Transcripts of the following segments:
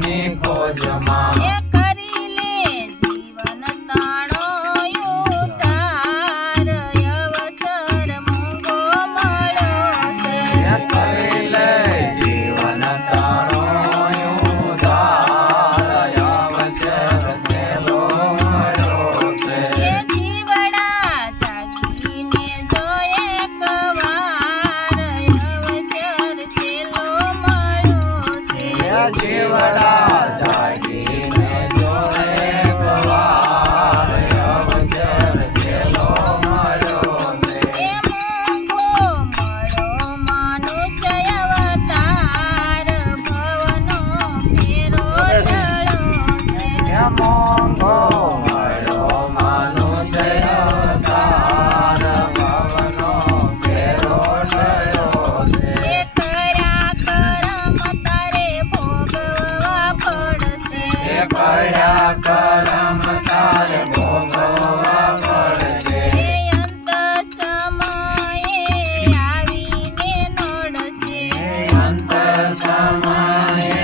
સુખની ખોજમાં એ કરી લે જીવન તાણો ઉતાર અવસર મોંઘો મળ્યો છે કરી લે જીવન તારો ઉધાર અવસર સહેલો મળ્યો છે એ જીવડા જાગીને જો એકવાર અવસર સહેલો મળ્યો છે જીવડા જાગીને જો એકવાર અવસર સહેલો મળ્યો છે એ મોંઘો મળ્યો મનુષ્ય અવતાર ભવનો ફેરો ટળ્યો છે મોંઘો મળ્યો મનુષ્ય અવતાર ભવનો ફેરો ટળ્યો છે એ કર્યા કરમ તારે ભોગવવા પડશે કયા કરમ તારે ભોગવવા પડશે એ અંત સમયે આવીને નડશે અંત સમયે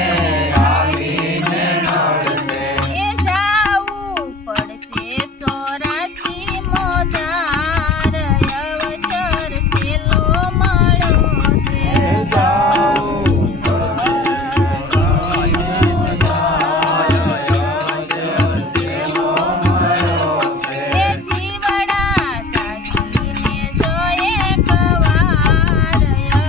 આવીને નડશે એ જાવું પડશે સોરાથી મોજાર અવસર સહેલો મળ્યો છે જાવું એ જીવડા જાગીને જો એકવાર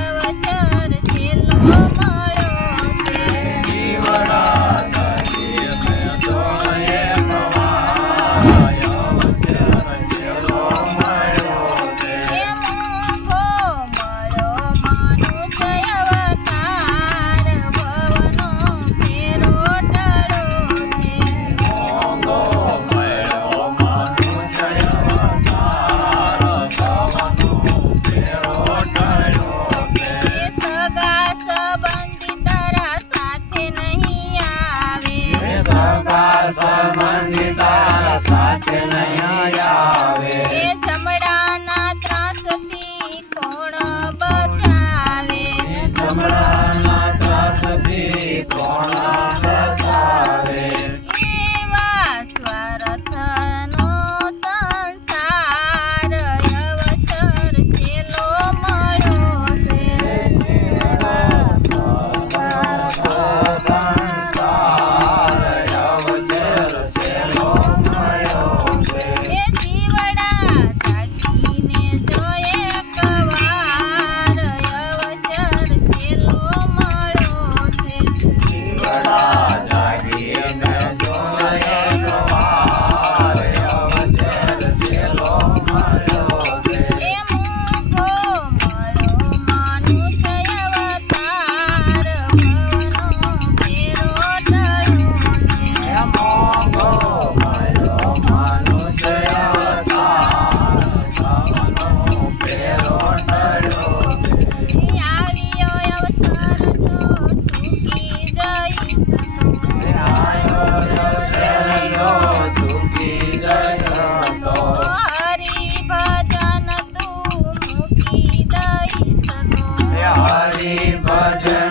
અવસર સહેલો મળ્યો છે જીવડા જાગીને જો એકવાર અવસર સહેલો મળ્યો છે એ મોંઘો મળ્યો મનુષ્ય અવતાર ભવનો ફેરો ટળ્યો છે મોંઘો મળ્યો મનુષ્ય અવતાર ભવનો ફેરો ટળ્યો છે એ સગા સંબંધી તારા સાથે નહીં આવે સગા સંબંધી તારા સાથે નહીં આવે એ જમડાના ત્રાસથી કોણ બચાવે જમણાના ત્રાસથી કોણ બચાવે એવા સ્વાર્થનો સંસાર અવસર સહેલો મળ્યો છે સંસાર અવસર સહેલો મળ્યો છે એ જીવડા જાગીને જો એકવાર અવસર સહેલો મળ્યો છે જીવડા જાગીને જો એકવાર અવસર સહેલો મળ્યો છે એ મોંઘો મળ્યો મનુષ્ય અવતાર ભવનો ફેરો ટળ્યો છે મોંઘો મળ્યો મનુષ્ય અવતાર ભવનો ફેરો ટળ્યો છે આવ્યો અવસર જો ચૂકી જઈશ તો આયો અવસર જો ચૂકી જશો તો હરિભજન તું મૂકી દઈશ તો હરિ ભજન